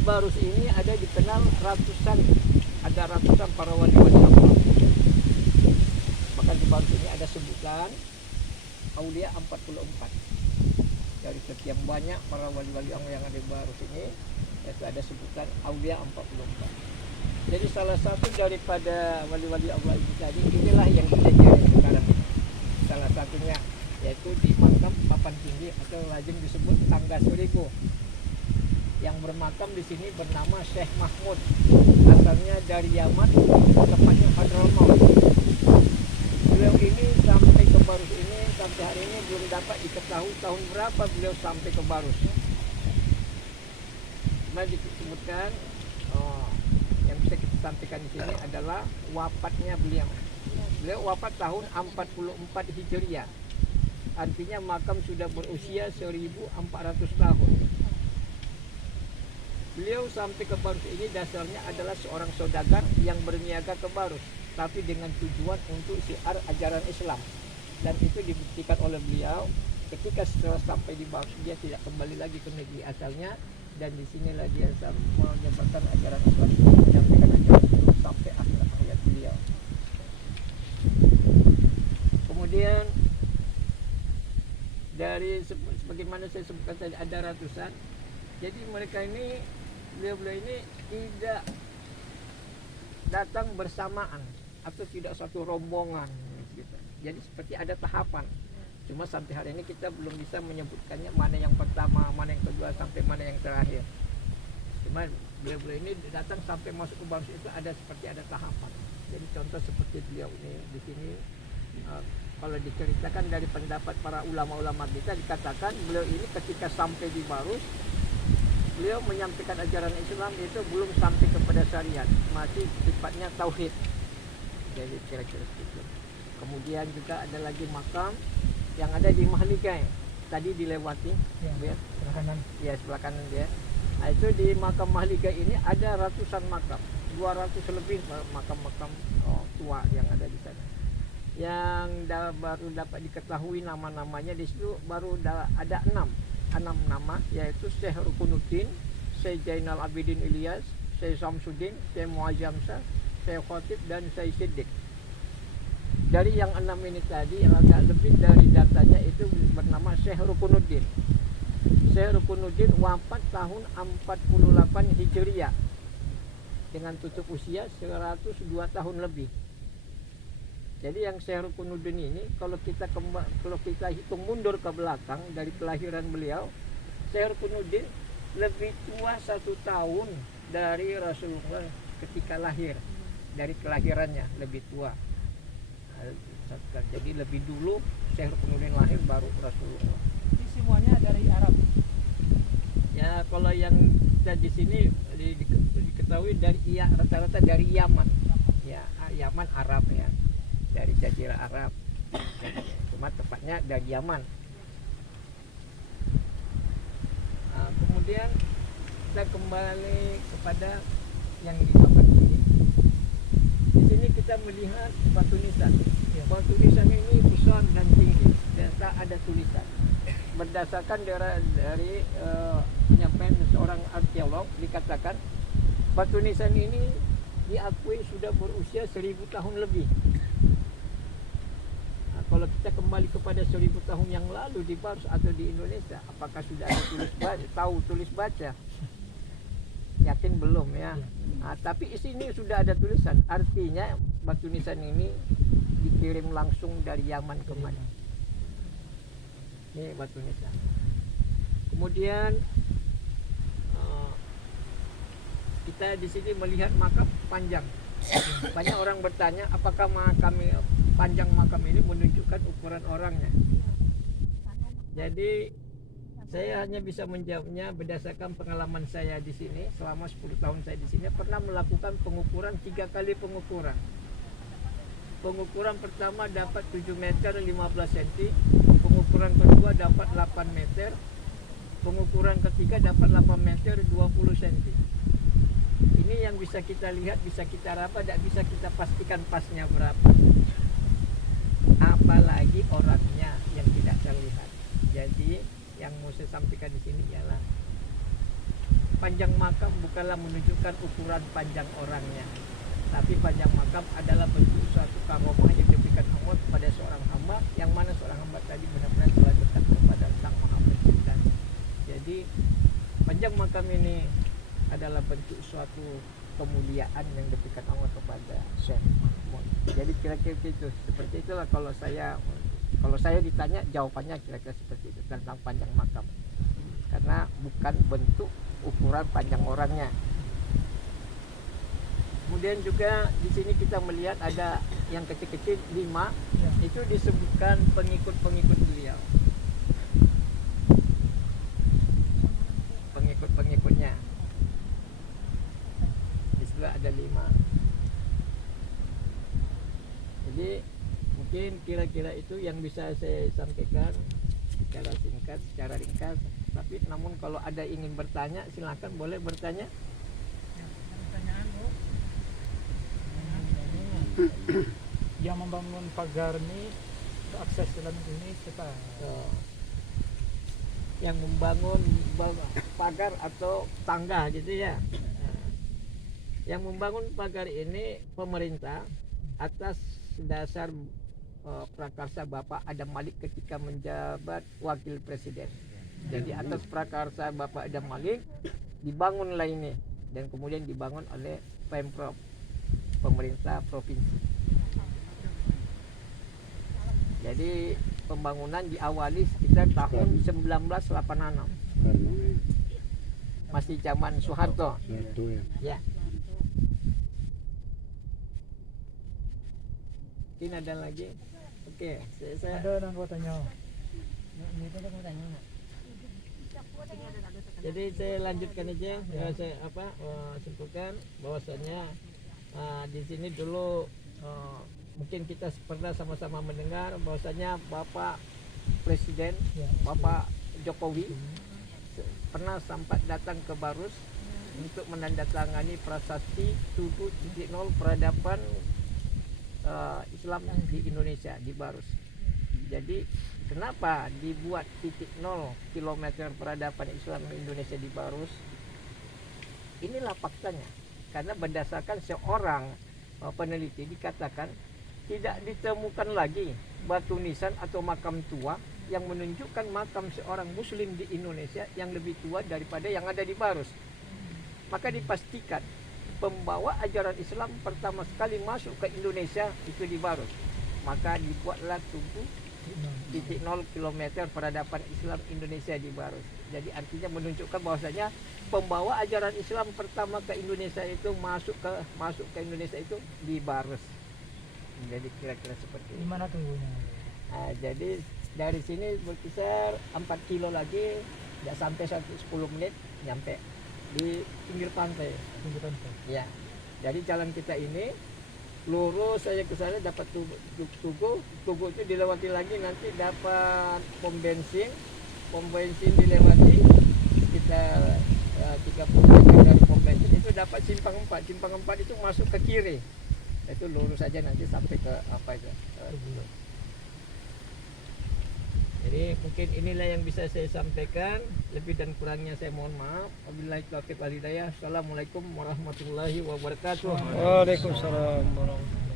Barus ini ada dikenal ada ratusan para wali-wali Allah. Bahkan di Barus ini ada sebutan Aulia 44. Dari sekian banyak para wali-wali Allah yang ada di Barus ini, yaitu ada sebutan Aulia 44. Jadi salah satu daripada wali-wali Allah ini tadi, inilah yang kita cari sekarang ini. Salah satunya yaitu di makam papan tinggi atau lazim disebut tangga seribu, yang bermakam di sini bernama Syekh Mahmud, asalnya dari Yaman, tepatnya Hadramaut. Beliau ini sampai ke Barus ini sampai hari ini belum dapat diketahui tahun berapa beliau sampai ke Barus. Mari disebutkan yang bisa kita sampaikan di sini adalah wafatnya beliau. Beliau wafat tahun 44 Hijriah. Artinya makam sudah berusia 1400 tahun. Beliau sampai ke Barus ini dasarnya adalah seorang saudagar yang berniaga ke Barus, tapi dengan tujuan untuk syiar ajaran Islam. Dan itu dibuktikan oleh beliau ketika setelah sampai di Barus dia tidak kembali lagi ke negeri asalnya, dan di sinilah dia menyebarkan ajaran Islam, menyampaikan ajaran Islam sampai akhir hayat beliau. Kemudian dari sebagaimana saya sebutkan tadi ada ratusan. Jadi mereka ini, beliau-beliau ini tidak datang bersamaan atau tidak satu rombongan gitu. Jadi seperti ada tahapan. Cuma sampai hari ini kita belum bisa menyebutkannya mana yang pertama, mana yang kedua, sampai mana yang terakhir. Cuma beliau-beliau ini datang sampai masuk ke Barus itu seperti ada tahapan. Jadi contoh seperti beliau ini di sini, kalau diceritakan dari pendapat para ulama-ulama kita, dikatakan beliau ini ketika sampai di Barus, beliau menyampaikan ajaran Islam itu belum sampai kepada syariat, masih sifatnya tauhid. Jadi kira-kira seperti itu. Kemudian juga ada lagi makam yang ada di Mahligai, tadi dilewati ya, sebelah kanan. Ya, sebelah kanan dia. Nah, itu di makam Mahligai ini ada ratusan makam, 200 lebih makam-makam tua yang ada di sana. Yang baru dapat diketahui nama-namanya di situ baru ada 6 nama, yaitu Syekh Rukunuddin, Syekh Zainal Abidin Ilyas, Syekh Samsuddin, Syekh Muazzam Shah, Syekh Khatib, dan Syekh Siddiq. Dari yang 6 ini tadi, yang agak lebih dari datanya itu bernama Syekh Rukunuddin. Syekh Rukunuddin wafat tahun 48 Hijriah dengan tutup usia 102 tahun lebih. Jadi yang Syekh Rukunuddin ini, kalau kita hitung mundur ke belakang dari kelahiran beliau, Syekh Rukunuddin lebih tua 1 tahun dari Rasulullah ketika lahir. Dari kelahirannya lebih tua. Jadi lebih dulu Syekh Rukunuddin lahir baru Rasulullah. Ini semuanya dari Arab. Ya, kalau yang kita di sini diketahui dari rata-rata dari Yaman. Ya, Yaman Arab ya. Dari Jazirah Arab, cuma tepatnya dari Yaman. Nah, kemudian kita kembali kepada yang di papan ini. Di sini kita melihat batu nisan. Batu nisan ini besar dan tinggi, dan tak ada tulisan. Berdasarkan dari penyampaian seorang arkeolog, dikatakan batu nisan ini diakui sudah berusia 1000 tahun lebih. Kalau kita kembali kepada 1000 tahun yang lalu di Barus atau di Indonesia, apakah sudah ada tulis baca? Yakin belum ya. Nah, tapi di sini sudah ada tulisan. Artinya batu nisan ini dikirim langsung dari Yaman ke Madinah. Ini batu nisan. Kemudian kita di sini melihat makam panjang. Banyak orang bertanya apakah panjang makam ini menunjukkan ukuran orangnya. Jadi saya hanya bisa menjawabnya berdasarkan pengalaman saya di sini. Selama 10 tahun saya di sini pernah melakukan pengukuran 3 kali pengukuran. Pengukuran pertama dapat 7 meter 15 cm, pengukuran kedua dapat 8 meter, pengukuran ketiga dapat 8 meter 20 cm. Ini yang bisa kita lihat, bisa kita raba, tidak bisa kita pastikan pasnya berapa. Apalagi orangnya yang tidak terlihat. Jadi yang mau saya sampaikan di sini ialah panjang makam bukanlah menunjukkan ukuran panjang orangnya, tapi panjang makam adalah bentuk suatu karomah yang diberikan Allah kepada seorang hamba, yang mana seorang hamba tadi benar-benar telah dekat kepada Sang Maha Pencipta. Jadi panjang makam ini adalah bentuk suatu kemuliaan yang diberikan Allah kepada Syekh Mahmud. Jadi kira-kira itu, seperti itulah kalau saya ditanya, jawabannya kira-kira seperti itu tentang panjang makam, karena bukan bentuk ukuran panjang orangnya. Kemudian juga di sini kita melihat ada yang kecil-kecil 5, itu disebutkan pengikut-pengikut beliau. Pengikut-pengikutnya. Di sebelah ada 5. Jadi mungkin kira-kira itu yang bisa saya sampaikan secara singkat, secara ringkas. Tapi namun kalau ada ingin bertanya, silakan boleh bertanya. Pertanyaan Bu. Yang membangun pagar ini akses jalan ini siapa? Yang membangun pagar atau tangga gitu ya. Yang membangun pagar ini pemerintah atas dasar prakarsa Bapak Adam Malik ketika menjabat wakil presiden. Jadi atas prakarsa Bapak Adam Malik dibangunlah ini, dan kemudian dibangun oleh Pemprov, pemerintah provinsi. Jadi pembangunan diawali sekitar tahun 1986. Masih zaman Soeharto. Ya. Mungkin ada lagi. Oke, saya Ada yang tanya. jadi saya lanjutkan aja. Saya simpulkan bahwasanya di sini dulu mungkin kita pernah sama-sama mendengar bahwasanya Bapak Presiden, Bapak Jokowi pernah sempat datang ke Barus untuk menandatangani prasasti 7.0 peradaban Islam di Indonesia di Barus. Jadi kenapa dibuat 0 kilometer peradaban Islam Indonesia di Barus? Inilah faktanya. Karena berdasarkan seorang peneliti dikatakan tidak ditemukan lagi batu nisan atau makam tua yang menunjukkan makam seorang muslim di Indonesia yang lebih tua daripada yang ada di Barus. Maka dipastikan pembawa ajaran Islam pertama sekali masuk ke Indonesia itu di Barus. Maka dibuatlah tubuh 0 kilometer peradaban Islam Indonesia di Barus. Jadi artinya menunjukkan bahwasanya pembawa ajaran Islam pertama ke Indonesia itu masuk ke Indonesia itu di Barus. Jadi kira-kira seperti itu. Di mana tunggunya? Jadi dari sini berkisar 4 kilo lagi, tidak sampai 10 menit nyampe di pinggir pantai. Pinggir pantai. Ya. Jadi jalan kita ini lurus saja ke sana dapat tugu itu dilewati lagi, nanti dapat pom bensin dilewati sekitar 30 meter dari pom bensin itu dapat simpang 4 itu masuk ke kiri, itu lurus saja nanti sampai ke jadi mungkin inilah yang bisa saya sampaikan, lebih dan kurangnya saya mohon maaf. Wabillahi taufiq wal hidayah. Assalamualaikum warahmatullahi wabarakatuh. Waalaikumsalam warahmatullahi wabarakatuh.